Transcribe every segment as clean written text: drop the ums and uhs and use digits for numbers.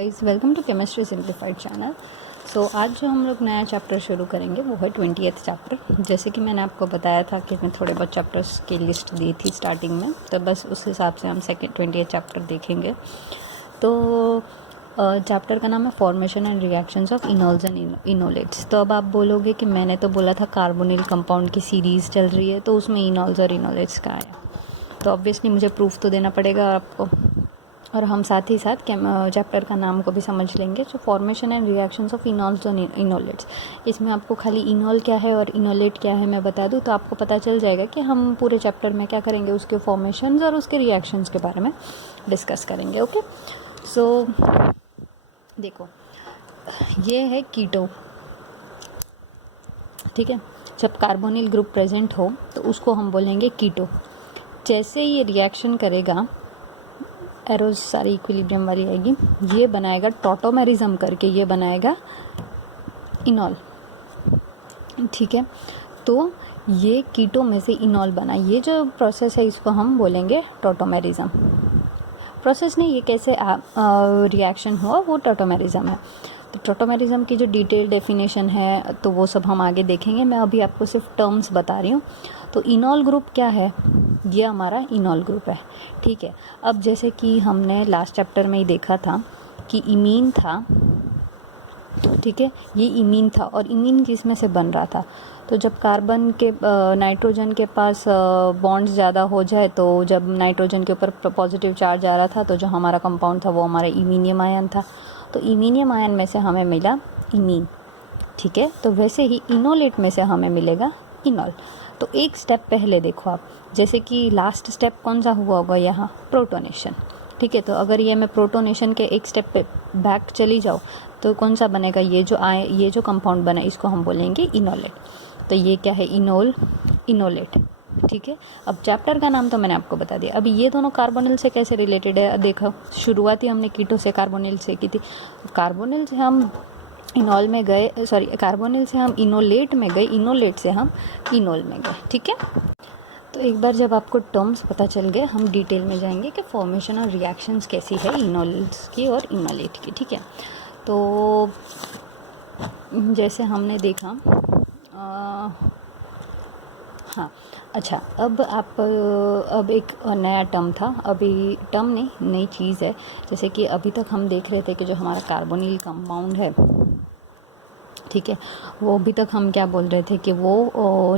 Guys, welcome to chemistry simplified channel. So आज जो हम लोग नया चैप्टर शुरू करेंगे वो है 20th चैप्टर। जैसे कि मैंने आपको बताया था कि मैं थोड़े बहुत चैप्टर्स की लिस्ट दी थी स्टार्टिंग में, तो बस उस हिसाब से हम सेकेंड 20th चैप्टर देखेंगे। तो चैप्टर का नाम है formation and reactions of enols and enolates. तो अब आप बोलोगे कि मैंने तो बोला था कार्बोनिल कंपाउंड की सीरीज़ चल रही है, तो उसमें इनोल्स और इनोलेट्स का है, तो ऑब्वियसली मुझे प्रूफ तो देना पड़ेगा आपको, और हम साथ ही साथ चैप्टर का नाम को भी समझ लेंगे। जो फॉर्मेशन एंड रिएक्शंस ऑफ इनोल्स और इनोलेट्स, इसमें आपको खाली इनोल क्या है और इनोलेट क्या है मैं बता दूं, तो आपको पता चल जाएगा कि हम पूरे चैप्टर में क्या करेंगे, उसके फॉर्मेशंस और उसके रिएक्शंस के बारे में डिस्कस करेंगे। ओके, सो देखो, ये है कीटो, ठीक है। जब कार्बोनिल ग्रुप प्रेजेंट हो तो उसको हम बोलेंगे कीटो। जैसे ये रिएक्शन करेगा, एरोज सारी इक्विलिब्रियम वाली आएगी, ये बनाएगा टॉटोमेरिज्म करके, ये बनाएगा इनॉल, ठीक है। तो ये कीटो में से इनॉल बना, ये जो प्रोसेस है इसको हम बोलेंगे टॉटोमेरिज्म। प्रोसेस नहीं, ये कैसे रिएक्शन हुआ वो टॉटोमेरिज्म है। तो टॉटोमेरिज्म की जो डिटेल डेफिनेशन है तो वो सब हम आगे देखेंगे, मैं अभी आपको सिर्फ टर्म्स बता रही हूँ। तो इनॉल ग्रुप क्या है, ये हमारा इनॉल ग्रुप है, ठीक है। अब जैसे कि हमने लास्ट चैप्टर में ही देखा था कि इमीन था, ठीक है, ये इमीन था, और इमीन किस में से बन रहा था, तो जब कार्बन के नाइट्रोजन के पास बॉन्ड्स ज़्यादा हो जाए, तो जब नाइट्रोजन के ऊपर पॉजिटिव चार्ज आ रहा था, तो जो हमारा कंपाउंड था वो हमारा इमीनियम आयन था, तो इमीनियम आयन में से हमें मिला इमीन, ठीक है। तो वैसे ही इनोलेट में से हमें मिलेगा इनॉल। तो एक स्टेप पहले देखो आप, जैसे कि लास्ट स्टेप कौन सा हुआ होगा यहाँ, प्रोटोनेशन, ठीक है। तो अगर ये मैं प्रोटोनेशन के एक स्टेप पे बैक चली जाऊँ तो कौन सा बनेगा, ये जो कंपाउंड बना इसको हम बोलेंगे इनोलेट। तो ये क्या है, इनोल, इनोलेट, ठीक है। अब चैप्टर का नाम तो मैंने आपको बता दिया। अभी ये दोनों कार्बोनिल से कैसे रिलेटेड है, देखो शुरुआती हमने कीटो से कार्बोनिल से की थी, कार्बोनिल से हम इनॉल में गए, सॉरी कार्बोनिल से हम इनोलेट में गए, इनोलेट से हम इनोल में गए, ठीक है। तो एक बार जब आपको टर्म्स पता चल गए, हम डिटेल में जाएंगे कि फॉर्मेशन और रिएक्शंस कैसी है इनोल्स की और इनोलेट की, ठीक है। तो जैसे हमने देखा, हाँ अच्छा, अब एक नया टर्म था, अभी टर्म नहीं, नई चीज़ है। जैसे कि अभी तक हम देख रहे थे कि जो हमारा कार्बोनिल कंपाउंड है, ठीक है, वो अभी तक हम क्या बोल रहे थे कि वो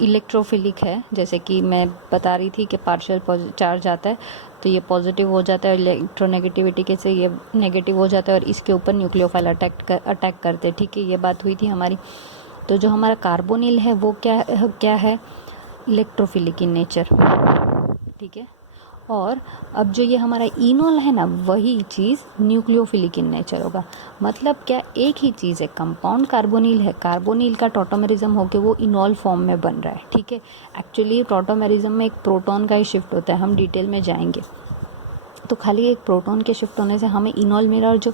इलेक्ट्रोफिलिक है। जैसे कि मैं बता रही थी कि पार्शियल चार्ज आता है तो ये पॉजिटिव हो जाता है, इलेक्ट्रोनेगेटिविटी के से ये नेगेटिव हो जाता है, और इसके ऊपर न्यूक्लियोफाइल अटैक करते हैं, ठीक है, ये बात हुई थी हमारी। तो जो हमारा कार्बोनिल है वो क्या है, इलेक्ट्रोफिलिक इन नेचर, ठीक है। और अब जो ये हमारा इनोल है ना, वही चीज़ न्यूक्लियोफिलिक इन नेचर होगा। मतलब क्या, एक ही चीज़ है, कंपाउंड कार्बोनिल है, कार्बोनिल का टॉटोमेरिज्म होकर वो इनोल फॉर्म में बन रहा है, ठीक है। एक्चुअली टॉटोमेरिज्म में एक प्रोटॉन का ही शिफ्ट होता है, हम डिटेल में जाएंगे। तो खाली एक प्रोटॉन के शिफ्ट होने से हमें इनॉल मिला, और जो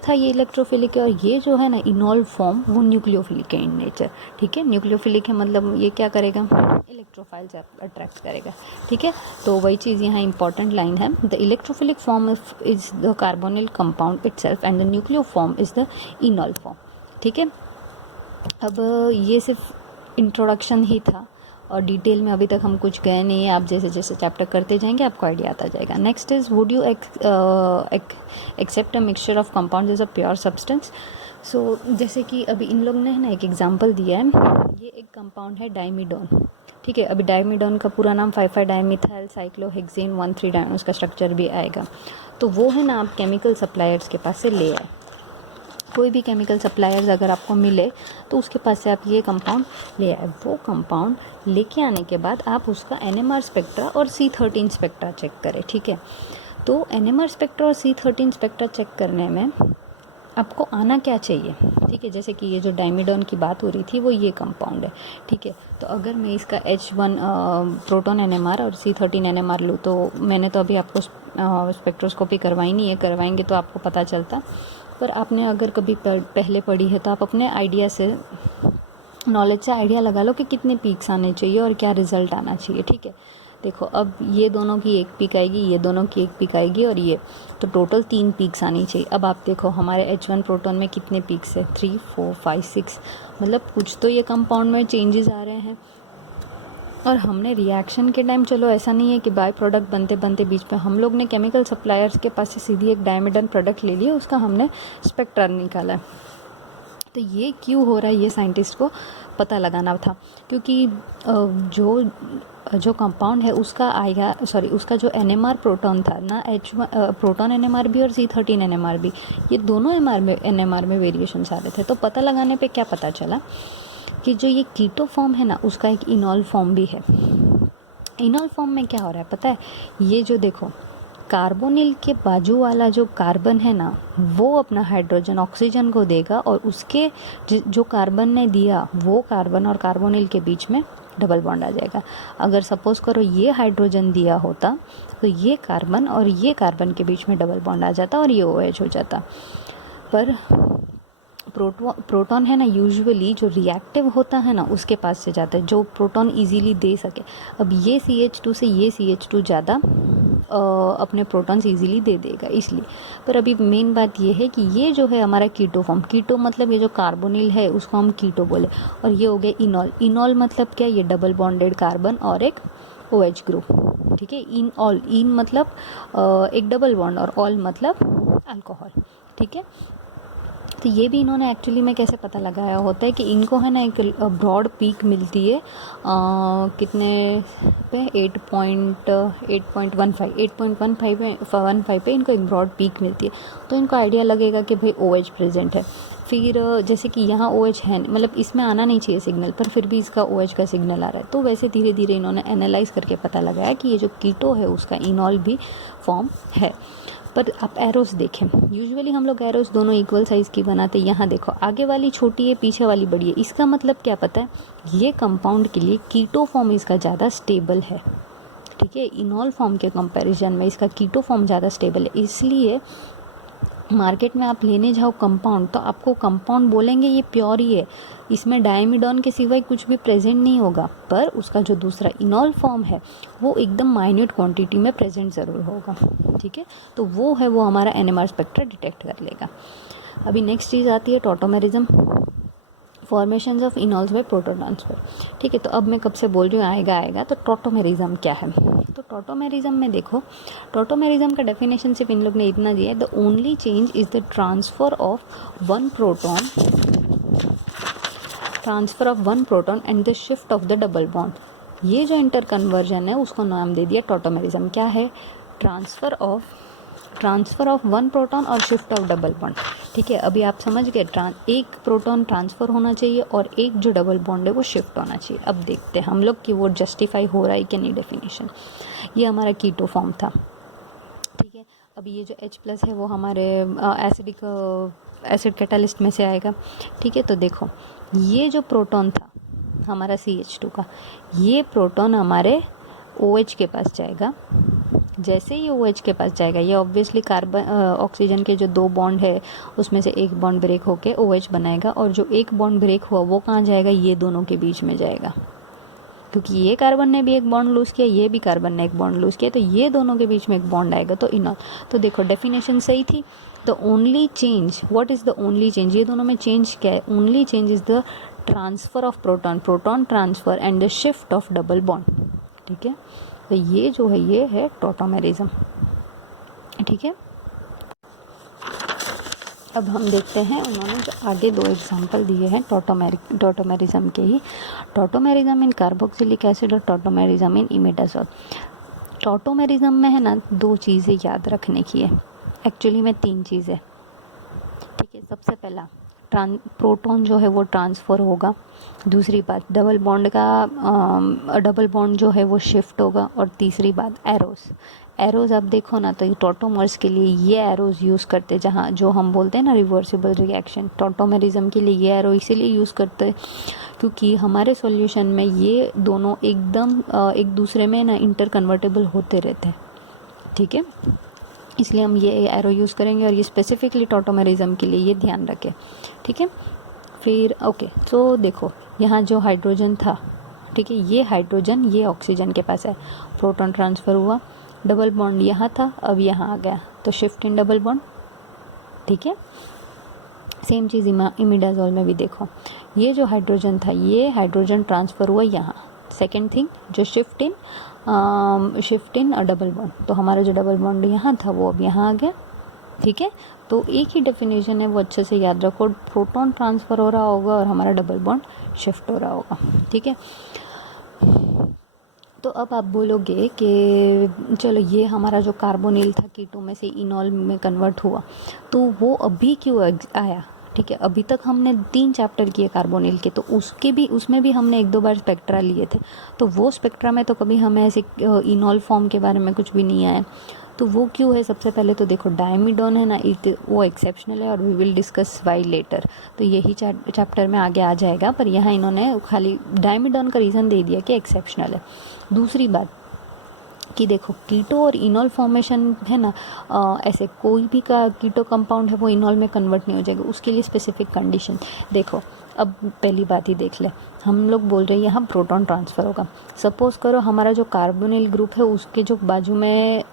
था ये इलेक्ट्रोफिलिक है, और ये जो है ना इनॉल फॉर्म वो न्यूक्लियोफिलिक है इन नेचर, ठीक है। न्यूक्लियोफिलिक है मतलब ये क्या करेगा, इलेक्ट्रोफाइल्स अट्रैक्ट करेगा, ठीक है। तो वही चीज़ यहाँ इंपॉर्टेंट लाइन है, the electrophilic form is the carbonyl compound itself and the nucleo form is the इनॉल form, ठीक है। अब ये सिर्फ इंट्रोडक्शन ही था, और डिटेल में अभी तक हम कुछ गए नहीं है। आप जैसे जैसे चैप्टर करते जाएंगे आपको आइडिया आता जाएगा। Next is, would you accept a mixture of compounds as a pure substance. So जैसे कि अभी इन लोग ने ना एक एग्जांपल दिया है, ये एक कंपाउंड है डाइमिडोन, ठीक है। अभी डाइमिडोन का पूरा नाम 5,5 डाइमिथाइल साइक्लोहेक्सेन 1,3 डाइन, उसका स्ट्रक्चर भी आएगा। तो वो है ना, आप केमिकल सप्लायर्स के पास से ले आए, कोई भी केमिकल सप्लायर्स अगर आपको मिले तो उसके पास से आप ये कंपाउंड ले आए। वो कंपाउंड लेके आने के बाद आप उसका NMR स्पेक्ट्रा और C13 स्पेक्ट्रा चेक करें, ठीक है। तो NMR स्पेक्ट्रा और C13 स्पेक्ट्रा चेक करने में आपको आना क्या चाहिए, ठीक है। जैसे कि ये जो डाइमिडोन की बात हो रही थी वो ये कंपाउंड है, ठीक है। तो अगर मैं इसका H1 प्रोटॉन NMR और C13 NMR लूँ, तो मैंने तो अभी आपको स्पेक्ट्रोस्कोपी करवाई नहीं है, करवाएंगे तो आपको पता चलता, पर आपने अगर कभी पहले पढ़ी है तो आप अपने आइडिया से, नॉलेज से आइडिया लगा लो कि कितने पीक्स आने चाहिए और क्या रिजल्ट आना चाहिए, ठीक है। देखो अब ये दोनों की एक पीक आएगी, ये दोनों की एक पीक आएगी और ये, तो टोटल 3 पीक्स आनी चाहिए। अब आप देखो हमारे H1 प्रोटॉन में कितने पीक्स है, 3 4 5 6, मतलब कुछ तो ये कंपाउंड में चेंजेस आ रहे हैं। और हमने रिएक्शन के टाइम, चलो ऐसा नहीं है कि बाय प्रोडक्ट बनते बनते बीच में हम लोग ने केमिकल सप्लायर्स के पास से सीधी एक डायमीडन प्रोडक्ट ले लिया, उसका हमने स्पेक्ट्रा निकाला है। तो ये क्यों हो रहा है, ये साइंटिस्ट को पता लगाना था, क्योंकि जो कंपाउंड है उसका उसका जो NMR प्रोटॉन था ना, प्रोटॉन NMR भी और C13 NMR भी, ये दोनों NMR में वेरिएशंस आ रहे थे। तो पता लगाने पे क्या पता चला कि जो ये कीटो फॉर्म है ना, उसका एक इनॉल फॉर्म भी है। इनॉल फॉर्म में क्या हो रहा है पता है, ये जो देखो कार्बोनिल के बाजू वाला जो कार्बन है ना, वो अपना हाइड्रोजन ऑक्सीजन को देगा और उसके जो कार्बन ने दिया वो कार्बन और कार्बोनिल के बीच में डबल बॉन्ड आ जाएगा। अगर सपोज करो ये हाइड्रोजन दिया होता तो ये कार्बन और ये कार्बन के बीच में डबल बॉन्ड आ जाता और ये OH हो जाता। पर प्रोटॉन है ना, यूजुअली जो रिएक्टिव होता है ना उसके पास से जाता है, जो प्रोटॉन इजीली दे सके। अब ये CH2 से ये CH2 ज़्यादा अपने प्रोटॉन्स इजीली दे देगा इसलिए। पर अभी मेन बात ये है कि ये जो है हमारा कीटो फॉर्म, कीटो मतलब ये जो कार्बोनिल है उसको हम कीटो बोले, और ये हो गया इनॉल। इनॉल मतलब क्या, ये डबल बॉन्डेड कार्बन और एक OH ग्रुप, ठीक है। इन मतलब एक डबल बॉन्ड और ऑल मतलब अल्कोहल, ठीक है। तो ये भी इन्होंने एक्चुअली में कैसे पता लगाया होता है कि इनको है ना एक ब्रॉड पीक मिलती है कितने पे 8.15 पे इनको एक ब्रॉड पीक मिलती है। तो इनको आइडिया लगेगा कि भाई OH प्रेजेंट है। फिर जैसे कि यहाँ OH है, मतलब इसमें आना नहीं चाहिए सिग्नल, पर फिर भी इसका OH का सिग्नल आ रहा है। तो वैसे धीरे धीरे इन्होंने एनालाइज करके पता लगाया कि ये जो कीटो है उसका इनॉल भी फॉर्म है। पर आप एरोस देखें, यूजुअली हम लोग एरोस दोनों इक्वल साइज़ की बनाते हैं। यहाँ देखो आगे वाली छोटी है, पीछे वाली बड़ी है। इसका मतलब क्या पता है, ये कंपाउंड के लिए कीटो फॉर्म इसका ज़्यादा स्टेबल है, ठीक है। इनॉल फॉर्म के कंपैरिजन में इसका कीटो फॉर्म ज़्यादा स्टेबल है। इसलिए मार्केट में आप लेने जाओ कंपाउंड, तो आपको कंपाउंड बोलेंगे ये प्योर ही है, इसमें डायमिडॉन के सिवाय कुछ भी प्रेजेंट नहीं होगा, पर उसका जो दूसरा इनॉल फॉर्म है वो एकदम माइन्यूट क्वांटिटी में प्रेजेंट ज़रूर होगा, ठीक है। तो वो है, वो हमारा NMR स्पेक्ट्रा डिटेक्ट कर लेगा। अभी नेक्स्ट चीज़ आती है tautomerism, formations of enols by proton transfer, ठीक है। तो अब मैं कब से बोल रही हूँ आएगा। तो टॉटोमेरिज्म क्या है, तो टॉटोमेरिज्म में देखो, टॉटोमेरिज्म का डेफिनेशन सिर्फ इन लोग ने इतना दिया है, the only change is the transfer of one proton and the shift of the double bond. ये जो इंटर कन्वर्जन है उसको नाम दे दिया टॉटोमेरिज्म। क्या है, ट्रांसफ़र ऑफ वन प्रोटॉन और शिफ्ट ऑफ डबल बॉन्ड, ठीक है। अभी आप समझ गए, एक प्रोटॉन ट्रांसफ़र होना चाहिए और एक जो डबल बॉन्ड है वो शिफ्ट होना चाहिए। अब देखते हैं हम लोग कि वो जस्टिफाई हो रहा है कि नहीं डेफिनेशन। ये हमारा कीटो फॉर्म था, ठीक है। अभी ये जो H+ है वो हमारे एसिड कैटालिस्ट में से आएगा, ठीक है। तो देखो ये जो प्रोटॉन था हमारा CH2 का, ये प्रोटॉन हमारे OH के पास जाएगा। जैसे ही OH के पास जाएगा, ये ऑब्वियसली कार्बन ऑक्सीजन के जो 2 बॉन्ड है उसमें से एक बॉन्ड ब्रेक होके OH बनाएगा, और जो एक बॉन्ड ब्रेक हुआ वो कहाँ जाएगा, ये दोनों के बीच में जाएगा, क्योंकि ये कार्बन ने भी एक बॉन्ड लूज़ किया, ये भी कार्बन ने एक बॉन्ड लूज़ किया, तो ये दोनों के बीच में एक बॉन्ड आएगा। तो इनॉल, तो देखो डेफिनेशन सही थी। The only change, what is the only change, ये दोनों में चेंज क्या है, only change is the transfer of proton transfer and the shift of double bond, ठीक है। तो ये जो है ये है टॉटोमेरिज्म, ठीक है। अब हम देखते हैं उन्होंने जो आगे 2 एग्जांपल दिए हैं टॉटोमेरिज्म के ही, टॉटोमेरिज्म इन कार्बोक्सिलिक एसिड और टॉटोमेरिज्म इन इमिडाजोल। टॉटोमेरिज्म में है ना 2 चीज़ें याद रखने की है, एक्चुअली में 3 चीज़ें, ठीक है। सबसे पहला प्रोटॉन जो है वो ट्रांसफ़र होगा, दूसरी बात डबल बॉन्ड जो है वो शिफ्ट होगा, और तीसरी बात एरोज आप देखो ना, तो ये टॉटोमर्स के लिए ये एरोज यूज़ करते, जहाँ जो हम बोलते हैं ना रिवर्सिबल रिएक्शन, टॉटोमेरिज्म के लिए ये एरो इसीलिए यूज़ करते हैं क्योंकि हमारे सॉल्यूशन में ये दोनों एकदम एक दूसरे में ना इंटर कन्वर्टेबल होते रहते हैं, ठीक है। इसलिए हम ये एरो यूज़ करेंगे, और ये स्पेसिफिकली टॉटोमेरिज्म के लिए, ये ध्यान रखें, ठीक है। फिर ओके, तो देखो यहाँ जो हाइड्रोजन था, ठीक है। ये हाइड्रोजन ये ऑक्सीजन के पास है, प्रोटॉन ट्रांसफ़र हुआ, डबल बॉन्ड यहाँ था अब यहाँ आ गया, तो शिफ्ट इन डबल बॉन्ड, ठीक है। सेम चीज़ इमिडाजोल में भी देखो, ये जो हाइड्रोजन था ये हाइड्रोजन ट्रांसफ़र हुआ यहाँ, सेकेंड थिंग जो शिफ्ट इन डबल बॉन्ड, तो हमारा जो डबल बॉन्ड यहाँ था वो अब यहाँ आ गया, ठीक है। तो एक ही डेफिनेशन है, वो अच्छे से याद रखो, प्रोटॉन ट्रांसफ़र हो रहा होगा और हमारा डबल बॉन्ड शिफ्ट हो रहा होगा, ठीक है। तो अब आप बोलोगे कि चलो ये हमारा जो कार्बोनिल था कीटो में से इनॉल में कन्वर्ट हुआ, तो वो अभी क्यों आया, ठीक है। अभी तक हमने 3 चैप्टर किए कार्बोनिल के, तो उसमें भी हमने 1-2 बार स्पेक्ट्रा लिए थे, तो वो स्पेक्ट्रा में तो कभी हमें ऐसे इनॉल फॉर्म के बारे में कुछ भी नहीं आया, तो वो क्यों है। सबसे पहले तो देखो डायमिडोन है ना, वो एक्सेप्शनल है और we will discuss why later, तो यही चैप्टर में आगे आ जाएगा, पर यहाँ इन्होंने खाली डायमिडोन का रीज़न दे दिया कि एक्सेप्शनल है। दूसरी बात कि देखो कीटो और इनॉल फॉर्मेशन है ना, ऐसे कोई भी का कीटो कंपाउंड है वो इनॉल में कन्वर्ट नहीं हो जाएगा, उसके लिए स्पेसिफिक कंडीशन देखो। अब पहली बात ही देख ले, हम लोग बोल रहे हैं यहाँ प्रोटॉन ट्रांसफ़र होगा, सपोज़ करो हमारा जो कार्बोनिल ग्रुप है उसके जो बाजू में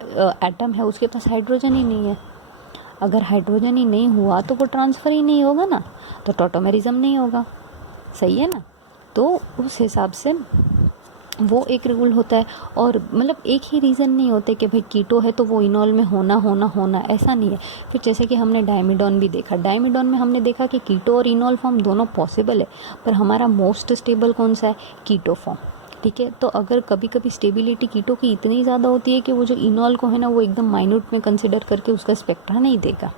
एटम है उसके पास हाइड्रोजन ही नहीं है, अगर हाइड्रोजन ही नहीं हुआ तो वो ट्रांसफ़र ही नहीं होगा ना, तो टॉटोमेरिज्म नहीं होगा, सही है ना। तो उस हिसाब से वो एक रूल होता है, और मतलब एक ही रीज़न नहीं होते कि भाई कीटो है तो वो इनॉल में होना ऐसा नहीं है। फिर जैसे कि हमने डायमिडोन भी देखा, डायमिडोन में हमने देखा कि कीटो और इनॉल फॉर्म दोनों पॉसिबल है, पर हमारा मोस्ट स्टेबल कौन सा है, कीटो फॉर्म, ठीक है। तो अगर कभी कभी स्टेबिलिटी कीटो की इतनी ज़्यादा होती है कि वो जो इनॉल को है ना वो एकदम माइन्यूट में कंसिडर करके उसका स्पेक्ट्रा नहीं देगा,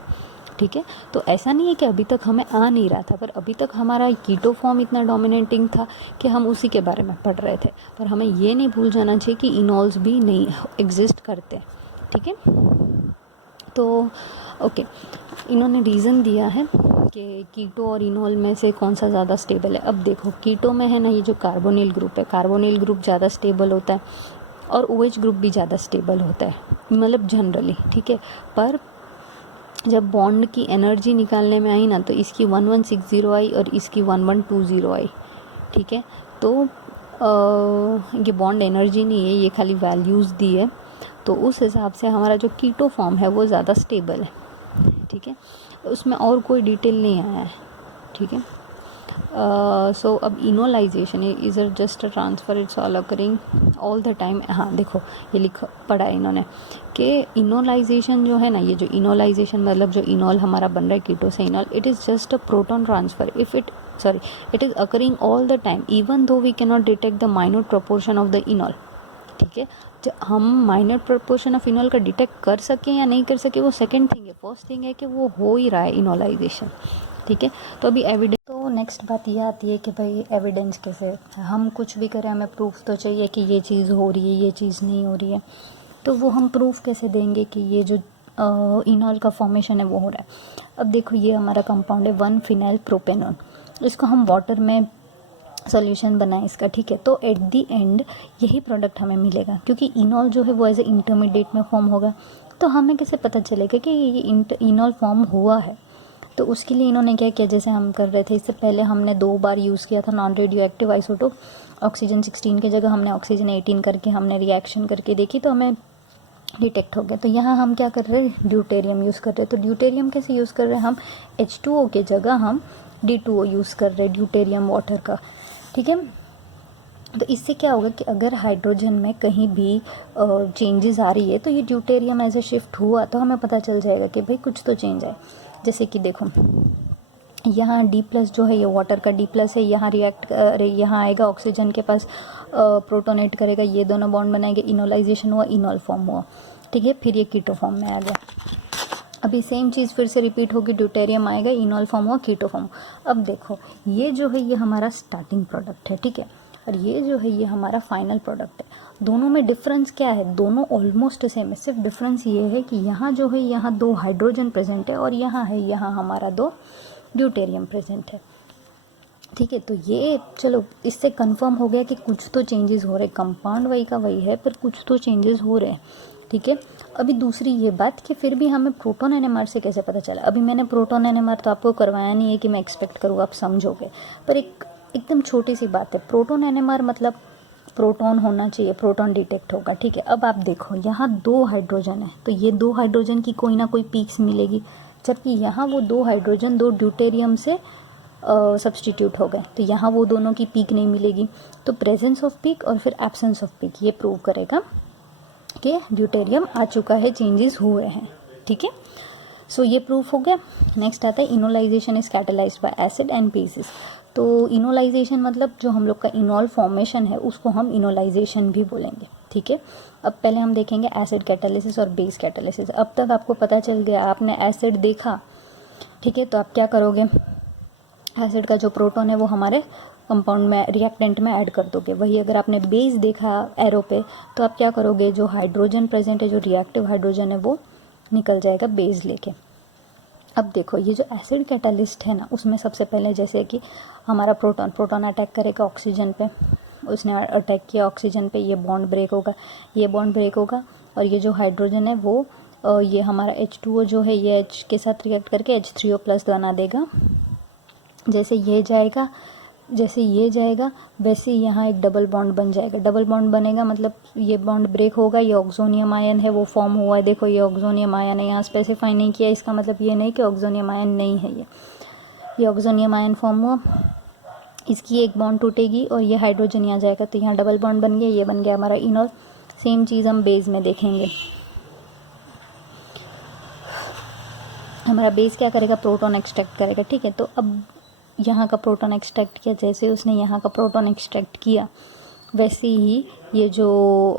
ठीक है। तो ऐसा नहीं है कि अभी तक हमें आ नहीं रहा था, पर अभी तक हमारा कीटो फॉर्म इतना डोमिनेटिंग था कि हम उसी के बारे में पढ़ रहे थे, पर हमें ये नहीं भूल जाना चाहिए कि इनॉल्स भी नहीं एग्जिस्ट करते, ठीक है। तो ओके, इन्होंने रीज़न दिया है कि कीटो और इनॉल में से कौन सा ज़्यादा स्टेबल है। अब देखो कीटो में है ना ये जो कार्बोनिल ग्रुप है, कार्बोनिल ग्रुप ज़्यादा स्टेबल होता है और OH ग्रुप भी ज़्यादा स्टेबल होता है, मतलब जनरली, ठीक है। पर जब बॉन्ड की एनर्जी निकालने में आई ना, तो इसकी 1160 आई और इसकी 1120 आई, ठीक है। तो ये बॉन्ड एनर्जी नहीं है, ये खाली वैल्यूज़ दी है, तो उस हिसाब से हमारा जो कीटो फॉर्म है वो ज़्यादा स्टेबल है, ठीक है। उसमें और कोई डिटेल नहीं आया है, ठीक है। सो अब enolisation is just a transfer, it's all occurring all the time. हाँ देखो ये पढ़ा है इन्होंने कि इनोलाइजेशन जो है ना, ये जो इनोलाइजेशन मतलब जो इनॉल हमारा बन रहा है कीटो से enol, it is just a proton transfer, it is occurring all the time even though we can not detect the minute proportion of the enol, ठीक है। हम माइन्यूट प्रोपोर्शन ऑफ इनॉल का डिटेक्ट कर सकें या नहीं कर सके वो सेकेंड थिंग है, फर्स्ट थिंग है कि वो हो ही रहा है इनोलाइजेशन, ठीक है। तो अभी एविडेंस, तो नेक्स्ट बात ये आती है कि भाई एविडेंस कैसे, हम कुछ भी करें हमें प्रूफ तो चाहिए कि ये चीज़ हो रही है ये चीज़ नहीं हो रही है, तो वो हम प्रूफ कैसे देंगे कि ये जो इनॉल का फॉर्मेशन है वो हो रहा है। अब देखो ये हमारा कंपाउंड है 1-फिनाइल प्रोपेनॉन, इसको हम वाटर में सॉल्यूशन बनाए इसका, ठीक है। तो एट दी एंड यही प्रोडक्ट हमें मिलेगा, क्योंकि इनॉल जो है वो एज ए इंटरमीडिएट में फॉर्म होगा, तो हमें कैसे पता चलेगा कि ये इनॉल फॉर्म हुआ है। तो उसके लिए इन्होंने क्या किया, जैसे हम कर रहे थे इससे पहले हमने 2 बार यूज़ किया था non radio active isotope, oxygen 16 की जगह हमने ऑक्सीजन 18 करके हमने रिएक्शन करके देखी तो हमें डिटेक्ट हो गया। तो यहाँ हम क्या कर रहे हैं, ड्यूटेरियम यूज़ कर रहे हैं। तो ड्यूटेरियम कैसे यूज़ कर रहे हैं, हम H2O के जगह हम D2O यूज़ कर रहे हैं, ड्यूटेरियम वाटर का, ठीक है। तो इससे क्या होगा कि अगर हाइड्रोजन में कहीं भी चेंजेस आ रही है तो ये ड्यूटेरियम एज ए शिफ्ट हुआ तो हमें पता चल जाएगा कि भाई कुछ तो चेंज है। जैसे कि देखो यहाँ D+ जो है ये वाटर का D+ है, यहाँ यहाँ आएगा ऑक्सीजन के पास प्रोटोनेट करेगा, ये दोनों बॉन्ड बनाएंगे, इनोलाइजेशन हुआ, इनॉल फॉर्म हुआ, ठीक है। फिर ये कीटो फॉर्म में आ गया। अभी सेम चीज़ फिर से रिपीट होगी, ड्यूटेरियम आएगा, इनॉल फॉर्म हुआ, कीटो फॉर्म। अब देखो ये जो है ये हमारा स्टार्टिंग प्रोडक्ट है, ठीक है, और ये जो है ये हमारा फाइनल प्रोडक्ट है। दोनों में डिफरेंस क्या है, दोनों ऑलमोस्ट सेम है, सिर्फ डिफरेंस ये है कि यहाँ जो है यहाँ 2 हाइड्रोजन प्रेजेंट है और यहाँ है यहाँ हमारा 2 ड्यूटेरियम प्रेजेंट है, ठीक है। तो ये चलो इससे कंफर्म हो गया कि कुछ तो चेंजेस हो रहे, कंपाउंड वही का वही है पर कुछ तो चेंजेस हो रहे हैं, ठीक है। अभी दूसरी ये बात कि फिर भी हमें प्रोटॉन NMR से कैसे पता चला। अभी मैंने प्रोटॉन NMR तो आपको करवाया नहीं है कि मैं एक्सपेक्ट करूँ आप समझोगे, पर एकदम छोटी सी बात है, प्रोटॉन NMR मतलब प्रोटॉन होना चाहिए, प्रोटॉन डिटेक्ट होगा, ठीक है। अब आप देखो यहाँ 2 हाइड्रोजन है, तो ये 2 हाइड्रोजन की कोई ना कोई पीक्स मिलेगी, जबकि यहाँ वो 2 हाइड्रोजन 2 ड्यूटेरियम से सब्सटीट्यूट हो गए, तो यहाँ वो दोनों की पीक नहीं मिलेगी। तो प्रेजेंस ऑफ पीक और फिर एब्सेंस ऑफ पीक ये प्रूव करेगा कि ड्यूटेरियम आ चुका है, चेंजेस हुए हैं, ठीक है। सो ये प्रूफ हो गया। नेक्स्ट आता है enolisation is catalysed bye acid and bases. तो इनोलाइजेशन मतलब जो हम लोग का इनॉल फॉर्मेशन है उसको हम इनोलाइजेशन भी बोलेंगे, ठीक है। अब पहले हम देखेंगे एसिड कैटालिसिस और बेस कैटालिसिस। अब तक आपको पता चल गया, आपने एसिड देखा, ठीक है, तो आप क्या करोगे, एसिड का जो प्रोटॉन है वो हमारे कंपाउंड में, रिएक्टेंट में ऐड कर दोगे। वही अगर आपने बेस देखा एरो पे, तो आप क्या करोगे, जो हाइड्रोजन प्रेजेंट है, जो रिएक्टिव हाइड्रोजन है, वो निकल जाएगा बेस लेके। अब देखो ये जो एसिड कैटालिस्ट है ना, उसमें सबसे पहले जैसे कि हमारा प्रोटॉन अटैक करेगा ऑक्सीजन पे, उसने अटैक किया ऑक्सीजन पे, ये बॉन्ड ब्रेक होगा, ये बॉन्ड ब्रेक होगा, और ये जो हाइड्रोजन है वो ये हमारा H2O जो है ये H के साथ रिएक्ट करके H3O+ बना देगा। जैसे ये जाएगा वैसे ही यहाँ एक डबल बॉन्ड बन जाएगा। डबल बॉन्ड बनेगा मतलब ये बॉन्ड ब्रेक होगा, ये ऑक्सोनियम आयन है वो फॉर्म हुआ है, देखो ये ऑक्सोनियम आयन है, यहाँ स्पेसिफाई नहीं किया, इसका मतलब ये नहीं कि ऑक्सोनियम आयन नहीं है, ये ऑक्सोनियम आयन फॉर्म हुआ, इसकी एक बॉन्ड टूटेगी और ये हाइड्रोजन यहाँ जाएगा, तो यहाँ डबल बॉन्ड बन गया, ये बन गया हमारा इनॉल। सेम चीज़ हम बेस में देखेंगे, हमारा बेस क्या करेगा, प्रोटॉन एक्सट्रैक्ट करेगा, ठीक है। तो अब यहाँ का प्रोटॉन एक्सट्रैक्ट किया, जैसे उसने यहाँ का प्रोटॉन एक्सट्रैक्ट किया वैसे ही ये जो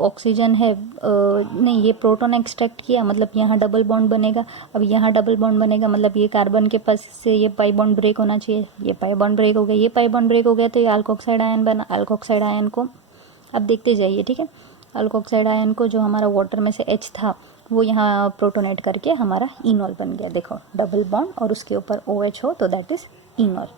ऑक्सीजन है नहीं, ये प्रोटॉन एक्सट्रैक्ट किया मतलब यहाँ डबल बॉन्ड बनेगा। अब यहाँ डबल बॉन्ड बनेगा मतलब ये कार्बन के पास से ये पाई बॉन्ड ब्रेक होना चाहिए, ये पाई बॉन्ड ब्रेक हो गया, ये पाई बॉन्ड ब्रेक हो गया, तो ये अल्कोक्साइड आयन बना। अल्कोक्साइड आयन को अब देखते जाइए, ठीक है। अल्कोक्साइड आयन को जो हमारा वाटर में से H था वो यहाँ प्रोटोनेट करके हमारा इनॉल बन गया, देखो डबल बॉन्ड और उसके ऊपर OH हो तो दैट इज़ इनॉल।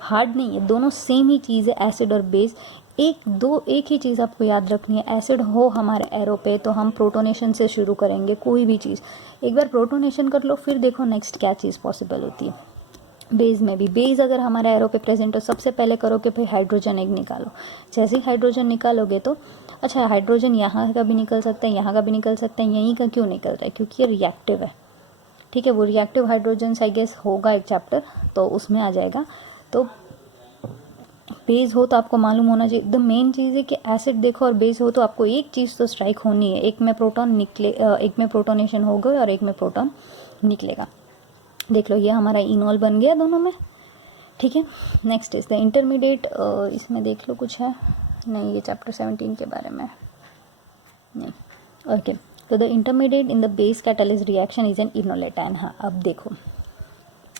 हार्ड नहीं है, दोनों सेम ही चीज़ है, एसिड और बेस। एक ही चीज़ आपको याद रखनी है, एसिड हो हमारे एरो पे तो हम प्रोटोनेशन से शुरू करेंगे कोई भी चीज़। एक बार प्रोटोनेशन कर लो फिर देखो नेक्स्ट क्या चीज़ पॉसिबल होती है। बेस में भी, बेस अगर हमारे एरो पे प्रेजेंट हो सबसे पहले करो कि भाई हाइड्रोजन एक निकालो। जैसे ही हाइड्रोजन निकालोगे तो अच्छा हाइड्रोजन यहाँ का भी निकल सकता है, यहाँ का भी निकल सकता है, यहीं का क्यों निकल रहा है, क्योंकि ये रिएक्टिव है, ठीक है। वो रिएक्टिव हाइड्रोजन आई गेस होगा एक चैप्टर, तो उसमें आ जाएगा। तो बेस हो तो आपको मालूम होना चाहिए, द मेन चीज़ है कि एसिड देखो और बेस हो तो आपको एक चीज़ तो स्ट्राइक होनी है, एक में प्रोटॉन निकले, एक में प्रोटोनेशन होगा और एक में प्रोटॉन निकलेगा। देख लो ये हमारा इनॉल बन गया दोनों में, ठीक है। नेक्स्ट इज द इंटरमीडिएट, इसमें देख लो कुछ है नहीं, ये चैप्टर 17 के बारे में नहीं, ओके। तो the intermediate in the base catalyst reaction is an enolate ion. हाँ अब देखो,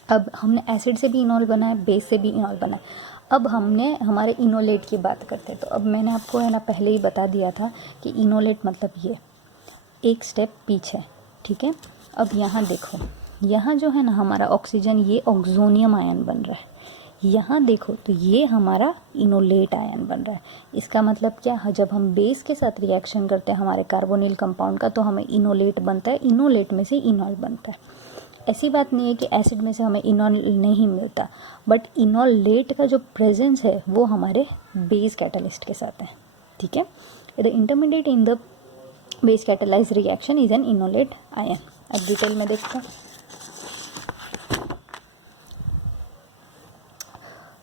अब हमने एसिड से भी इनॉल बना है, बेस से भी इनॉल बना है, अब हमने हमारे इनोलेट की बात करते हैं। तो अब मैंने आपको है ना पहले ही बता दिया था कि इनोलेट मतलब ये एक स्टेप पीछे, ठीक है। अब यहाँ देखो, यहाँ जो है ना हमारा ऑक्सीजन ये ऑक्सोनियम आयन बन रहा है, यहाँ देखो तो ये हमारा इनोलेट आयन बन रहा है। इसका मतलब क्या है, जब हम बेस के साथ रिएक्शन करते हैं हमारे कार्बोनिल कंपाउंड का तो हमें इनोलेट बनता है, इनोलेट में से इनॉल बनता है। ऐसी बात नहीं है कि एसिड में से हमें इनॉल नहीं मिलता, बट इनोलेट का जो प्रेजेंस है वो हमारे बेस कैटालिस्ट के साथ है, ठीक है। The intermediate in the base catalyse reaction is an enolate ion. अब डिटेल में देखते हैं,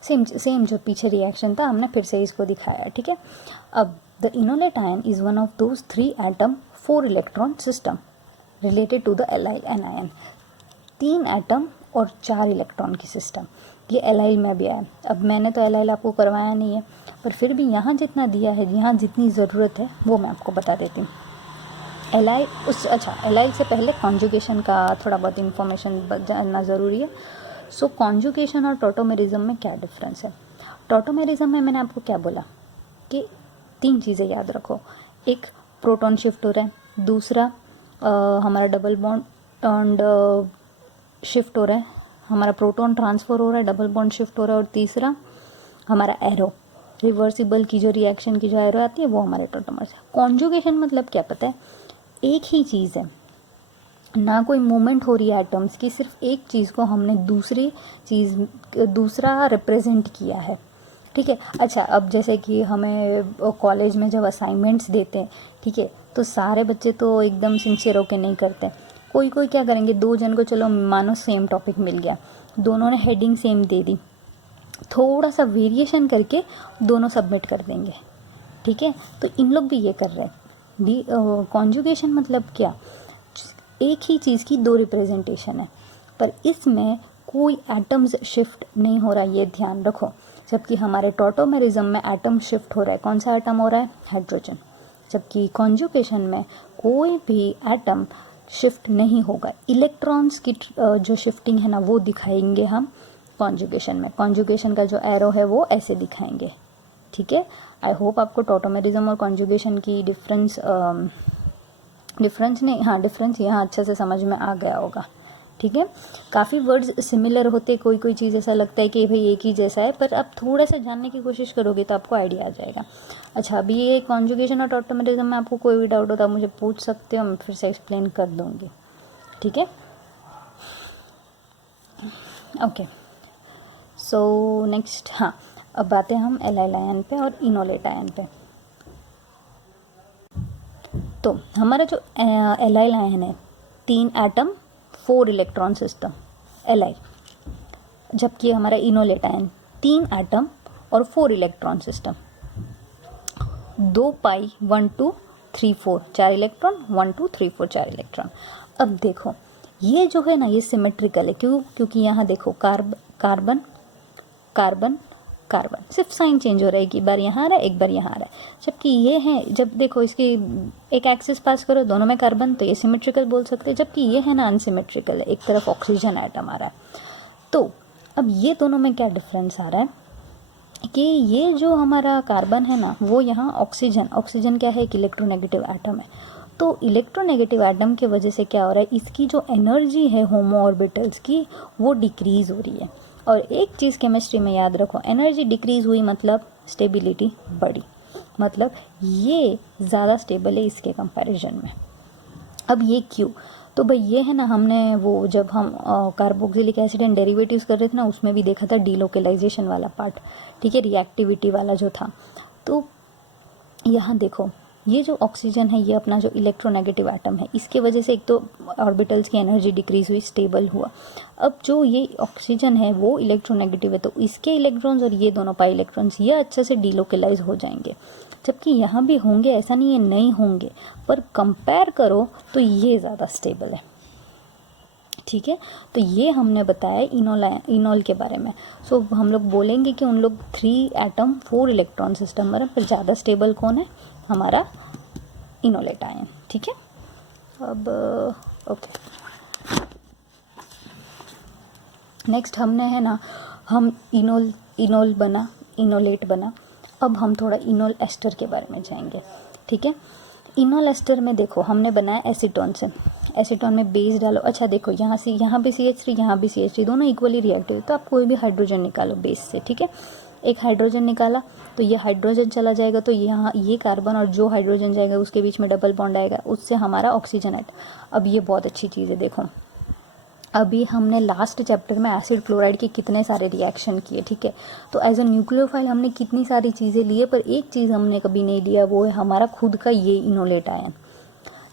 सेम जो पीछे रिएक्शन था हमने फिर से इसको दिखाया, ठीक है। अब the enolate ion is one of those 3 atom 4 electron system related to the allyl anion. 3 atom और 4 इलेक्ट्रॉन की सिस्टम, ये एलाइल में भी आया। अब मैंने तो एलाइल आपको करवाया नहीं है, पर फिर भी यहाँ जितना दिया है, यहाँ जितनी ज़रूरत है वो मैं आपको बता देती हूँ। एलाइल एलाइल से पहले कॉन्जुगेशन का थोड़ा बहुत इन्फॉर्मेशन जानना ज़रूरी है। सो कॉन्जुगेशन और टॉटोमेरिज्म में क्या डिफरेंस है। टॉटोमेरिज्म में मैंने आपको क्या बोला कि 3 चीज़ें याद रखो, एक प्रोटॉन शिफ्ट हो रहा है, दूसरा हमारा डबल बॉन्ड शिफ्ट हो रहा है, हमारा प्रोटॉन ट्रांसफ़र हो रहा है, डबल बॉन्ड शिफ्ट हो रहा है, और तीसरा हमारा एरो रिवर्सिबल की जो रिएक्शन की जो एरो आती है वो हमारे टॉटोमर्स है। कॉन्जुगेशन मतलब क्या पता है, एक ही चीज़ है, ना कोई मूवमेंट हो रही है एटम्स की, सिर्फ एक चीज़ को हमने दूसरा रिप्रेजेंट किया है। ठीक है। अच्छा, अब जैसे कि हमें कॉलेज में जब असाइनमेंट्स देते हैं, ठीक है, तो सारे बच्चे तो एकदम सिंसियर होकर नहीं करते। कोई कोई क्या करेंगे, 2 जन को चलो मानो सेम टॉपिक मिल गया, दोनों ने हेडिंग सेम दे दी, थोड़ा सा वेरिएशन करके दोनों सबमिट कर देंगे, ठीक है। तो इन लोग भी ये कर रहे हैं। कॉन्जुगेशन मतलब क्या, एक ही चीज़ की 2 रिप्रेजेंटेशन है, पर इसमें कोई एटम्स शिफ्ट नहीं हो रहा, ये ध्यान रखो। जबकि हमारे टॉटोमेरिज्म में एटम शिफ्ट हो रहा है, कौन सा एटम हो रहा है, हाइड्रोजन। जबकि कॉन्जुगेशन में कोई भी एटम शिफ्ट नहीं होगा। इलेक्ट्रॉन्स की जो शिफ्टिंग है ना, वो दिखाएंगे हम कॉन्जुगेशन में। कॉन्जुगेशन का जो एरो है वो ऐसे दिखाएंगे, ठीक है। आई होप आपको टॉटोमेरिज्म और कॉन्जुगेशन की डिफरेंस यहाँ अच्छे से समझ में आ गया होगा, ठीक है। काफ़ी वर्ड्स सिमिलर होते, कोई कोई चीज़ ऐसा लगता है कि भाई एक ही जैसा है, पर आप थोड़ा सा जानने की कोशिश करोगे तो आपको आइडिया आ जाएगा। अच्छा, अभी ये कॉन्जुगेशन और टॉटोमेरिज्म में आपको कोई भी डाउट हो तो आप मुझे पूछ सकते हो, मैं फिर से एक्सप्लेन कर दूँगी, ठीक है। ओके, सो नेक्स्ट, हाँ, अब बातें हम एलाइल आयन पे और इनोलेट आयन पे। तो हमारा जो एलाइल आयन है, 3 एटम 4 इलेक्ट्रॉन सिस्टम एलाइल, जबकि हमारा इनोलेट आयन 3 एटम और 4 इलेक्ट्रॉन सिस्टम, 2 पाई 1 2 3 4 4 इलेक्ट्रॉन, 1 2 3 4 4 इलेक्ट्रॉन। अब देखो ये जो है ना, ये सिमेट्रिकल है, क्योंकि यहाँ देखो कार्बन कार्बन कार्बन, सिर्फ साइन चेंज हो रहा है, एक बार यहाँ आ रहा है, एक बार यहाँ आ रहा है। जबकि ये है, जब देखो इसकी एक एक्सिस पास करो, दोनों में कार्बन, तो ये सिमेट्रिकल बोल सकते हैं। जबकि ये है ना अनसिमेट्रिकल है, एक तरफ ऑक्सीजन एटम आ रहा है। तो अब ये दोनों में क्या डिफरेंस आ रहा है कि ये जो हमारा कार्बन है ना, वो यहाँ ऑक्सीजन क्या है, एक इलेक्ट्रोनेगेटिव एटम है। तो इलेक्ट्रोनेगेटिव एटम की वजह से क्या हो रहा है, इसकी जो एनर्जी है होमो ऑर्बिटल्स की, वो डिक्रीज हो रही है। और एक चीज़ केमिस्ट्री में याद रखो, एनर्जी डिक्रीज हुई मतलब स्टेबिलिटी बढ़ी, मतलब ये ज़्यादा स्टेबल है इसके कंपैरिजन में। अब ये क्यों, तो भाई ये है ना, हमने वो जब हम कार्बोक्सिलिक एसिड एंड डेरिवेटिव्स कर रहे थे ना, उसमें भी देखा था डीलोकलाइजेशन वाला पार्ट, ठीक है, रिएक्टिविटी वाला जो था। तो यहाँ देखो, ये जो ऑक्सीजन है, ये अपना जो इलेक्ट्रोनेगेटिव एटम है, इसके वजह से एक तो ऑर्बिटल्स की एनर्जी डिक्रीज हुई, स्टेबल हुआ। अब जो ये ऑक्सीजन है वो इलेक्ट्रोनेगेटिव है, तो इसके इलेक्ट्रॉन्स और ये दोनों पाई इलेक्ट्रॉन्स ये अच्छे से डीलोकलाइज हो जाएंगे। जबकि यहाँ भी होंगे, ऐसा नहीं है नहीं होंगे, पर कंपेयर करो तो ये ज़्यादा स्टेबल है, ठीक है। तो ये हमने बताया इनोल के बारे में। सो हम लोग बोलेंगे कि उन लोग 3 एटम 4 इलेक्ट्रॉन सिस्टम पर, पर ज़्यादा स्टेबल कौन है, हमारा इनोलेट आयन, ठीक है। अब ओके, नेक्स्ट हमने है ना, हम इनोल बना, इनोलेट बना। अब हम थोड़ा इनोल एस्टर के बारे में जाएंगे, ठीक है। इनोल एस्टर में देखो हमने बनाया एसीटोन से, एसीटोन में बेस डालो। अच्छा देखो, यहाँ से यहाँ भी CH3, यहाँ भी CH3, दोनों इक्वली रिएक्टिव, तो आप कोई भी हाइड्रोजन निकालो बेस से, ठीक है। एक हाइड्रोजन निकाला तो ये हाइड्रोजन चला जाएगा, तो यहाँ ये कार्बन और जो हाइड्रोजन जाएगा उसके बीच में डबल बॉन्ड आएगा, उससे हमारा ऑक्सीजन एट। अब ये बहुत अच्छी चीज़ है, देखो अभी हमने लास्ट चैप्टर में एसिड क्लोराइड के कितने सारे रिएक्शन किए, ठीक है। तो एज अ न्यूक्लियोफाइल हमने कितनी सारी चीज़ें लिए, पर एक चीज़ हमने कभी नहीं लिया, वो है हमारा खुद का ये इनोलेट आयन।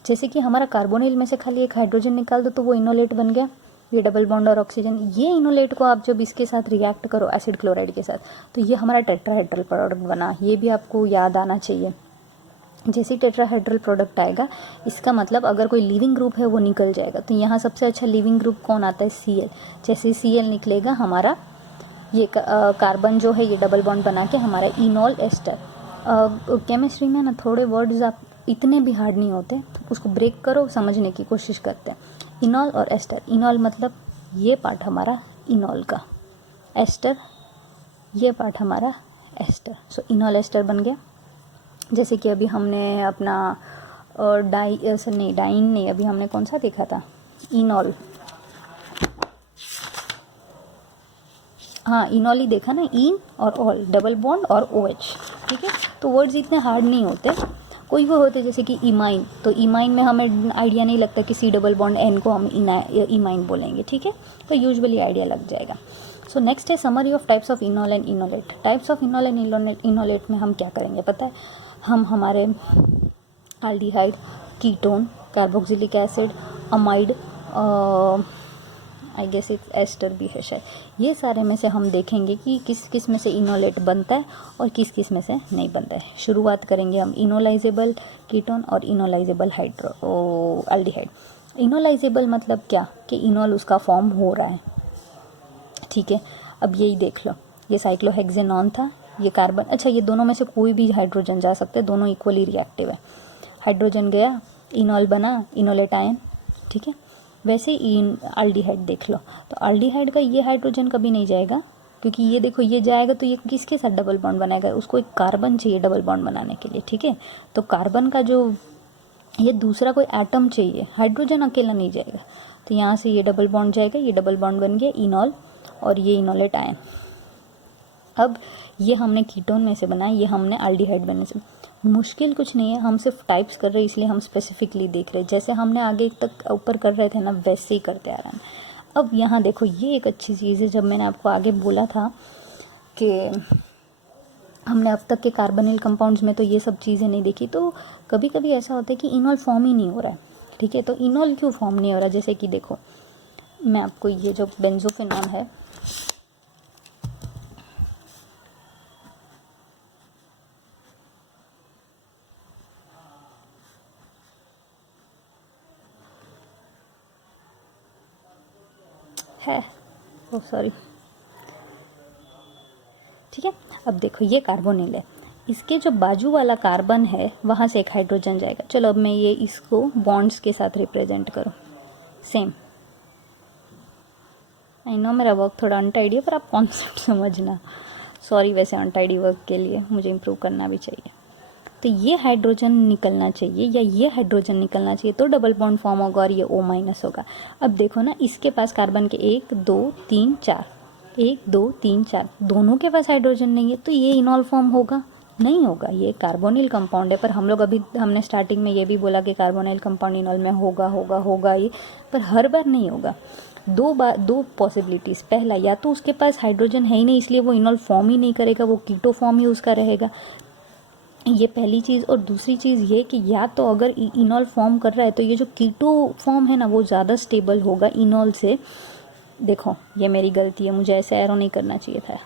जैसे कि हमारा कार्बोनिल में से खाली एक हाइड्रोजन निकाल दो तो वो इनोलेट बन गया, ये डबल बॉन्ड और ऑक्सीजन। ये इनोलेट को आप जब इसके साथ रिएक्ट करो एसिड क्लोराइड के साथ, तो ये हमारा टेट्राहेड्रल प्रोडक्ट बना। ये भी आपको याद आना चाहिए। जैसे टेट्राहेड्रल प्रोडक्ट आएगा, इसका मतलब अगर कोई लिविंग ग्रुप है वो निकल जाएगा। तो यहाँ सबसे अच्छा लिविंग ग्रुप कौन आता है, Cl। जैसे Cl निकलेगा, हमारा ये कार्बन जो है ये डबल बॉन्ड बना के हमारा इनोल एस्टर। केमिस्ट्री में ना थोड़े वर्ड्स आप इतने भी हार्ड नहीं होते, तो उसको ब्रेक करो, समझने की कोशिश करते हैं। इनोल और एस्टर, इनोल मतलब ये पार्ट हमारा इनोल का, एस्टर ये पार्ट हमारा एस्टर। सो इनोल एस्टर बन गया। जैसे कि अभी हमने अपना डाइन नहीं, अभी हमने कौन सा देखा था, इनोल, हाँ इनोल ही देखा ना, इन और ऑल, डबल बॉन्ड और OH, ठीक है। तो वर्ड्स इतने हार्ड नहीं होते, कोई वो होते जैसे कि इमाइन, तो इमाइन में हमें आइडिया नहीं लगता कि C डबल बॉन्ड N को हम इमाइन बोलेंगे, ठीक है। तो यूजुअली आइडिया लग जाएगा। सो नेक्स्ट है summary of types of enol and enolate. Types of enol and enolate में हम क्या करेंगे पता है, हम हमारे aldehyde, ketone, carboxylic acid, amide, I guess it's ester भी है शायद, ये सारे में से हम देखेंगे कि किस किस में से इनोलेट बनता है और किस किस में से नहीं बनता है। शुरुआत करेंगे हम इनोलाइजेबल कीटोन और इनोलाइजेबल एल्डिहाइड। इनोलाइजेबल मतलब क्या कि इनोल उसका फॉर्म हो रहा है, ठीक है। अब यही देख लो, ये साइक्लोहेक्सेनॉन था, ये कार्बन, अच्छा ये दोनों में से कोई भी हाइड्रोजन जा सकते हैं, दोनों इक्वली रिएक्टिव है। हाइड्रोजन गया, इनॉल बना, इनोलेट आयन, ठीक है। वैसे ही एल्डिहाइड देख लो, तो एल्डिहाइड का ये हाइड्रोजन कभी नहीं जाएगा, क्योंकि ये देखो ये जाएगा तो ये किसके साथ डबल बॉन्ड बनाएगा, उसको एक कार्बन चाहिए डबल बॉन्ड बनाने के लिए, ठीक है। तो कार्बन का जो ये दूसरा कोई एटम चाहिए, हाइड्रोजन अकेला नहीं जाएगा, तो यहाँ से ये डबल बॉन्ड जाएगा, ये डबल बॉन्ड बन गया इनॉल और ये इनोलेट आयन। अब ये हमने कीटोन में से बनाया, ये हमने एल्डिहाइड बनने से, मुश्किल कुछ नहीं है, हम सिर्फ टाइप्स कर रहे हैं इसलिए हम स्पेसिफिकली देख रहे हैं, जैसे हमने आगे तक ऊपर कर रहे थे ना वैसे ही करते आ रहे हैं। अब यहाँ देखो ये एक अच्छी चीज़ है, जब मैंने आपको आगे बोला था कि हमने अब तक के कार्बोनिल कंपाउंड्स में तो ये सब चीज़ें नहीं देखी, तो कभी कभी ऐसा होता है कि इनॉल फॉर्म ही नहीं हो रहा है, ठीक है। तो इनॉल क्यों फॉर्म नहीं हो रहा, जैसे कि देखो मैं आपको ये जो बेंजोफिनॉन है ओ सॉरी, ठीक है। अब देखो ये कार्बोनिल है, इसके जो बाजू वाला कार्बन है वहाँ से एक हाइड्रोजन जाएगा। चलो अब मैं ये इसको बॉन्ड्स के साथ रिप्रेजेंट करूँ, सेम। आई नो मेरा वर्क थोड़ा अनटाइडी है पर आप कॉन्सेप्ट समझना, सॉरी वैसे अनटाइडी वर्क के लिए मुझे इम्प्रूव करना भी चाहिए। तो ये हाइड्रोजन निकलना चाहिए या ये हाइड्रोजन निकलना चाहिए तो डबल बॉन्ड फॉर्म होगा और ये O- होगा। अब देखो ना इसके पास कार्बन के 1 2 3 4, 1 2 3 4 दोनों के पास हाइड्रोजन नहीं है, तो ये इनॉल फॉर्म होगा नहीं होगा, ये कार्बोनिल कंपाउंड है। पर हम लोग अभी हमने स्टार्टिंग में ये भी बोला कि कार्बोनिल कंपाउंड इनॉल में होगा ये, पर हर बार नहीं होगा। दो पॉसिबिलिटीज़, पहला या तो उसके पास हाइड्रोजन है ही नहीं इसलिए वो इनॉल फॉर्म ही नहीं करेगा, वो कीटो फॉर्म ही उसका रहेगा, ये पहली चीज़। और दूसरी चीज़ ये कि या तो अगर इनॉल फॉर्म कर रहा है तो ये जो कीटो फॉर्म है ना वो ज़्यादा स्टेबल होगा इनॉल से। देखो ये मेरी गलती है, मुझे ऐसे एरो नहीं करना चाहिए था,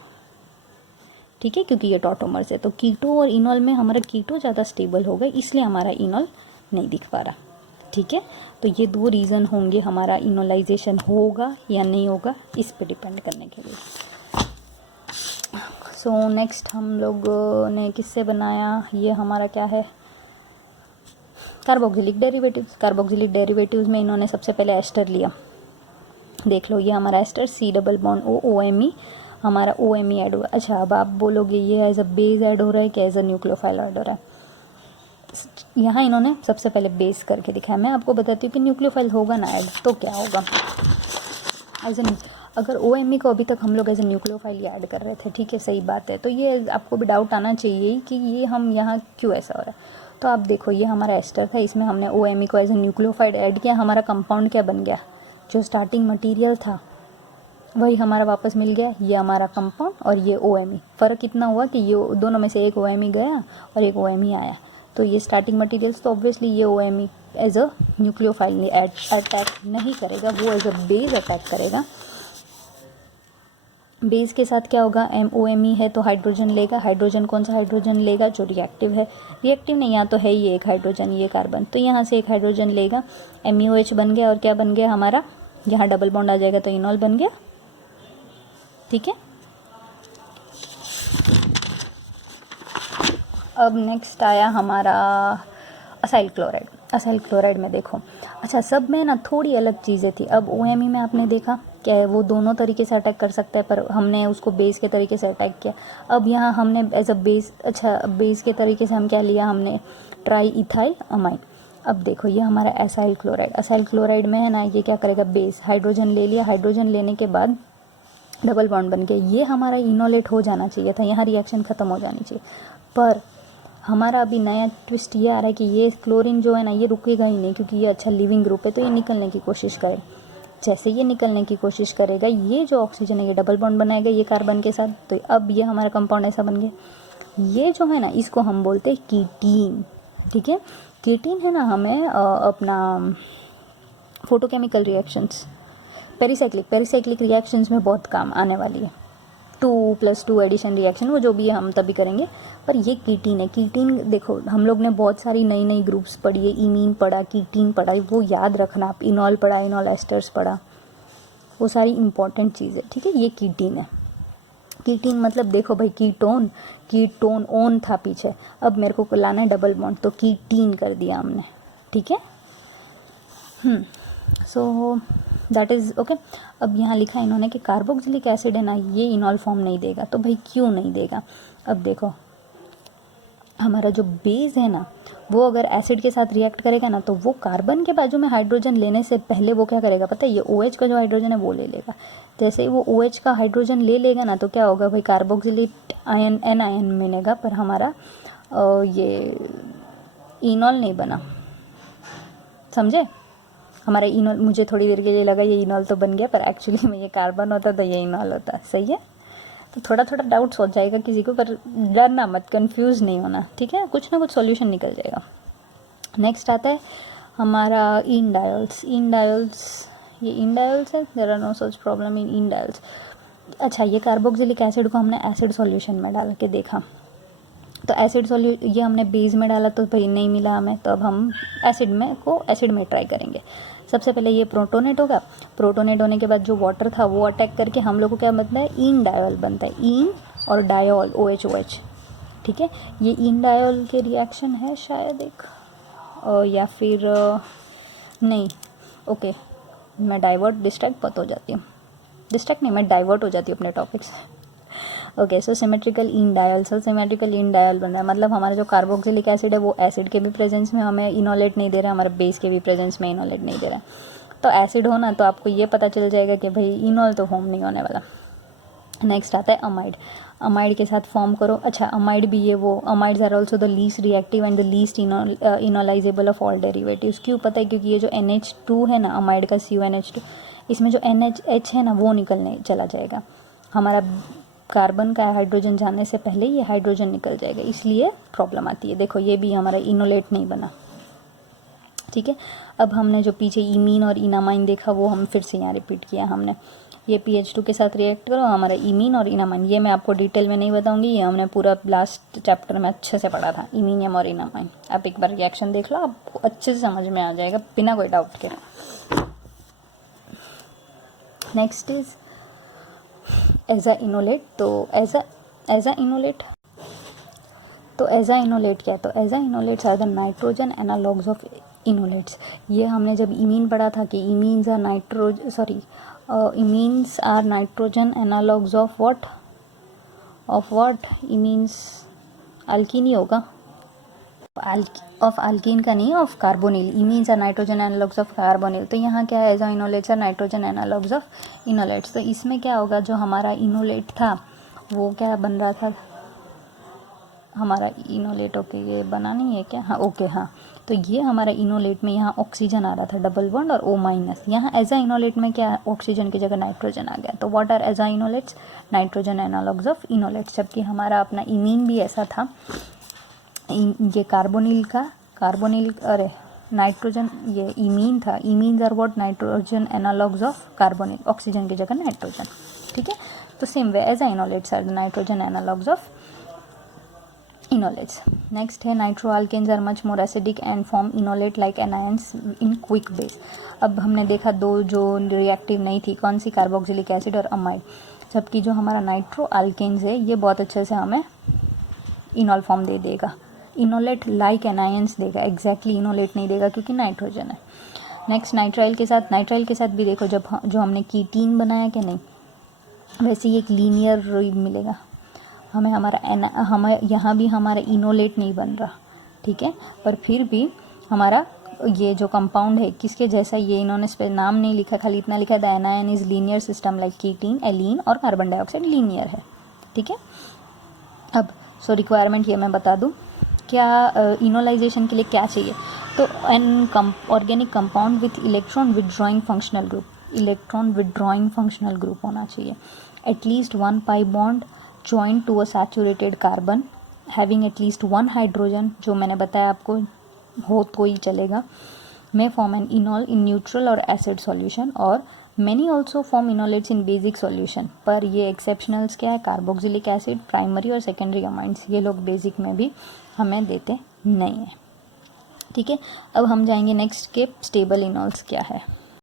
ठीक है, क्योंकि ये टॉटोमर्स है। तो कीटो और इनॉल में हमारा कीटो ज़्यादा स्टेबल होगा इसलिए हमारा इनॉल नहीं दिख पा रहा, ठीक है। तो ये दो रीज़न होंगे हमारा इनोलाइजेशन होगा या नहीं होगा इस पे डिपेंड करने के लिए। सो नेक्स्ट हम लोग ने किससे बनाया, ये हमारा क्या है, कार्बोक्सिलिक डेरिवेटिव्स। कार्बोक्सिलिक डेरिवेटिव्स में इन्होंने सबसे पहले एस्टर लिया, देख लो ये हमारा ester C double bond OMe, हमारा OMe ऐड हुआ। अच्छा अब आप बोलोगे ये एज अ बेस ऐड हो रहा है कि एज अ न्यूक्लियोफाइल ऐड हो रहा है, यहाँ इन्होंने सबसे पहले बेस करके दिखाया। मैं आपको बताती हूँ कि न्यूक्लियोफाइल होगा ना ऐड तो क्या होगा, एज अ अगर OMe को अभी तक हम लोग एज ए न्यूक्लियोफाइल ऐड कर रहे थे, ठीक है, सही बात है। तो ये आपको भी डाउट आना चाहिए कि ये हम यहाँ क्यों ऐसा हो रहा है। तो आप देखो ये हमारा एस्टर था, इसमें हमने OMe को एज ए न्यूक्लियोफाइड ऐड किया, हमारा कंपाउंड क्या बन गया, जो स्टार्टिंग मटेरियल था वही हमारा वापस मिल गया, ये हमारा कंपाउंड और ये OMe। फ़र्क इतना हुआ कि ये दोनों में से एक OMe गया और एक OMe आया, तो ये स्टार्टिंग मटेरियल्स, तो ऑब्वियसली ये OMe as a nucleophile attack नहीं करेगा, वो एज अ बेस अटैक करेगा। बेस के साथ क्या होगा, OMe है तो हाइड्रोजन लेगा, हाइड्रोजन कौन सा हाइड्रोजन लेगा, जो रिएक्टिव है, रिएक्टिव नहीं यहाँ तो है ही एक हाइड्रोजन, ये कार्बन, तो यहाँ से एक हाइड्रोजन लेगा, MuH बन गया और क्या बन गया हमारा, यहाँ डबल बॉन्ड आ जाएगा तो इनॉल बन गया, ठीक है। अब नेक्स्ट आया हमारा असाइल क्लोराइड। असाइल क्लोराइड में देखो, अच्छा सब में ना थोड़ी अलग चीज़ें थी। अब OMe में आपने देखा क्या है, वो दोनों तरीके से अटैक कर सकता है, पर हमने उसको बेस के तरीके से अटैक किया। अब यहाँ हमने एज अ बेस, अच्छा बेस के तरीके से हम क्या लिया, हमने ट्राई इथाइल अमाइड। अब देखो ये हमारा एसाइल क्लोराइड, असाइल क्लोराइड में है ना ये क्या करेगा, बेस हाइड्रोजन ले लिया, हाइड्रोजन लेने के बाद डबल बॉन्ड बन गया, ये हमारा इनोलेट हो जाना चाहिए था, यहाँ रिएक्शन ख़त्म हो जानी चाहिए। पर हमारा अभी नया ट्विस्ट ये आ रहा है कि ये क्लोरीन जो है ना ये रुकेगा ही नहीं, क्योंकि ये अच्छा लिविंग ग्रुप है तो ये निकलने की कोशिश करे। जैसे ये निकलने की कोशिश करेगा, ये जो ऑक्सीजन है ये डबल बॉन्ड बनाएगा ये कार्बन के साथ, तो अब ये हमारा कंपाउंड ऐसा बन गया। ये जो है ना इसको हम बोलते हैं कीटीन, ठीक है। कीटीन है ना हमें अपना फोटोकेमिकल रिएक्शंस, पेरिसाइक्लिक रिएक्शंस में बहुत काम आने वाली है। 2+2 एडिशन रिएक्शन वो जो भी है हम तभी करेंगे, पर ये कीटीन है। कीटीन देखो हम लोग ने बहुत सारी नई नई ग्रुप्स पढ़ी है, इमीन पढ़ा, कीटीन पढ़ा, वो याद रखना आप, इनॉल पढ़ा, इनॉल एस्टर्स पढ़ा, वो सारी इंपॉर्टेंट चीज़ें, ठीक है। ये कीटीन है। कीटीन मतलब देखो भाई कीटोन ओन था पीछे, अब मेरे को लाना है डबल बॉन्ड, तो कीटीन कर दिया हमने, ठीक है। So that is okay. अब यहाँ लिखा है इन्होंने कि कार्बोक्सिलिक एसिड है ना ये इनॉल फॉर्म नहीं देगा, तो भाई क्यों नहीं देगा। अब देखो हमारा जो बेस है ना वो अगर एसिड के साथ रिएक्ट करेगा ना तो वो कार्बन के बाजू में हाइड्रोजन लेने से पहले वो क्या करेगा पता है, ये OH का जो हाइड्रोजन है वो ले लेगा। जैसे ही वो OH का हाइड्रोजन ले लेगा ना तो क्या होगा भाई, कार्बोक्सिलिक आयन N आयन मिलेगा, पर हमारा ये इनॉल नहीं बना, समझे। हमारा इनॉल, मुझे थोड़ी देर के लिए लगा ये इनॉल तो बन गया, पर एक्चुअली में ये कार्बन होता तो ये इनॉल होता, सही है। तो थोड़ा थोड़ा डाउट्स हो जाएगा किसी को, पर डरना मत, कंफ्यूज नहीं होना, ठीक है, कुछ ना कुछ सॉल्यूशन निकल जाएगा। नेक्स्ट आता है हमारा इंडायोल्स। ये इंडायोल्स है, there are no such problem in enediols. अच्छा, ये कार्बोक्सिलिक एसिड को हमने एसिड सॉल्यूशन में डाल के देखा, तो ये हमने बेस में डाला तो भाई नहीं मिला हमें, तो अब हम एसिड में ट्राई करेंगे। सबसे पहले ये प्रोटोनेट होगा, प्रोटोनेट होने के बाद जो वाटर था वो अटैक करके हम लोग को क्या बनता है, इन डायोल बनता है, इन और डायोल OH, ठीक है। ये इन डायोल के रिएक्शन है शायद एक, या फिर नहीं, ओके मैं डिस्ट्रैक्ट हो जाती हूँ, मैं डाइवर्ट हो जाती हूँ अपने टॉपिक से। Okay, so symmetrical in dial बन रहा है, मतलब हमारा जो कार्बोक्सिलिक एसिड है वो एसिड के भी प्रेजेंस में हमें इनोलेट नहीं दे रहा है, हमारे बेस के भी प्रेजेंस में इनोलेट नहीं दे रहा है। तो एसिड होना तो आपको ये पता चल जाएगा कि भाई इनॉल तो फॉर्म नहीं होने वाला। नेक्स्ट आता है अमाइड के साथ फॉर्म करो। अच्छा, अमाइड भी ये वो, amides are also the least reactive and the least enolizable of all derivatives. क्यों पता है, क्योंकि ये जो NH2 है ना अमाइड का CuNH2, इसमें जो NH है ना वो निकलने चला जाएगा, हमारा कार्बन का हाइड्रोजन जाने से पहले ये हाइड्रोजन निकल जाएगा, इसलिए प्रॉब्लम आती है। देखो ये भी हमारा इनोलेट नहीं बना, ठीक है। अब हमने जो पीछे इमीन और इनामाइन देखा वो हम फिर से यहाँ रिपीट किया हमने। ये PH2 के साथ रिएक्ट करो, हमारा इमीन और इनामाइन, ये मैं आपको डिटेल में नहीं बताऊंगी, ये हमने पूरा लास्ट चैप्टर में अच्छे से पढ़ा था, इमीनियम और इनामाइन। आप एक बार रिएक्शन देख लो, आपको अच्छे से समझ में आ जाएगा बिना कोई डाउट के। Next is aza enolate. तो एजा इनोलेट क्या है, तो aza enolates are the nitrogen analogues of enolates. ये हमने जब इमीन पढ़ा था कि imines are nitrogen analogues of what, imines alkene ही होगा, ऑफ अल्कीन का नहीं, of carbonyl. Imines are nitrogen analogues of carbonyl. तो यहाँ क्या है, aza enolates are nitrogen analogues of enolates. तो इसमें क्या होगा, जो हमारा इनोलेट था वो क्या बन रहा था, हमारा इनोलेट, ओके ये बना नहीं है क्या, हाँ ओके हाँ, तो ये हमारा इनोलेट में यहाँ ऑक्सीजन आ रहा था डबल बॉन्ड और O-, यहाँ एजा इनोलेट में क्या ऑक्सीजन की जगह नाइट्रोजन आ गया। तो व्हाट आर एजा इनोलेट्स, नाइट्रोजन एनालॉग्स ऑफ इनोलेट्स। जबकि हमारा अपना इमीन भी ऐसा था, ये नाइट्रोजन, ये इमीन था, imines are what, nitrogen analogues of carbonyl, oxygen की जगह नाइट्रोजन, ठीक है। तो same way aza enolates are the nitrogen analogues of enolates. Next है nitroalkanes are much more acidic and form enolate like anions in quick base. अब हमने देखा दो जो रिएक्टिव नहीं थी, कौन सी, कार्बोक्सिलिक एसिड और अमाइड, जबकि जो हमारा नाइट्रोअल्केन्स है ये बहुत अच्छे से हमें इनॉल फॉर्म दे देगा, इनोलेट लाइक एनायंस देगा, एग्जैक्टली इनोलेट नहीं देगा क्योंकि नाइट्रोजन है। नेक्स्ट नाइट्राइल के साथ भी देखो, जब जो हमने कीटीन बनाया कि नहीं, वैसे ही एक लीनियर मिलेगा हमें, हमें यहाँ भी हमारा इनोलेट नहीं बन रहा, ठीक है, पर फिर भी हमारा ये जो कंपाउंड है किसके जैसा, ये इन्होंने इस पर नाम नहीं लिखा, खाली इतना लिखा है the anion is linear system like ketene, allene और कार्बन डाइऑक्साइड लीनियर है, ठीक है। अब सो रिक्वायरमेंट ये मैं बता दूँ, क्या इनोलाइजेशन के लिए क्या चाहिए, तो an organic compound with electron withdrawing functional group, electron withdrawing functional group होना चाहिए, at least 1 pi bond joint to a saturated carbon having at least 1 hydrogen, जो मैंने बताया आपको हो तो ही चलेगा, may form an enol in neutral और acid solution, और many also form enolates in basic solution, पर ये exceptionals क्या है, कार्बोक्सिलिक एसिड, प्राइमरी और सेकेंडरी अमाइंस, ये लोग बेसिक में भी हमें देते नहीं है। ठीक है, अब हम जाएंगे नेक्स्ट के स्टेबल इनॉल्स क्या है।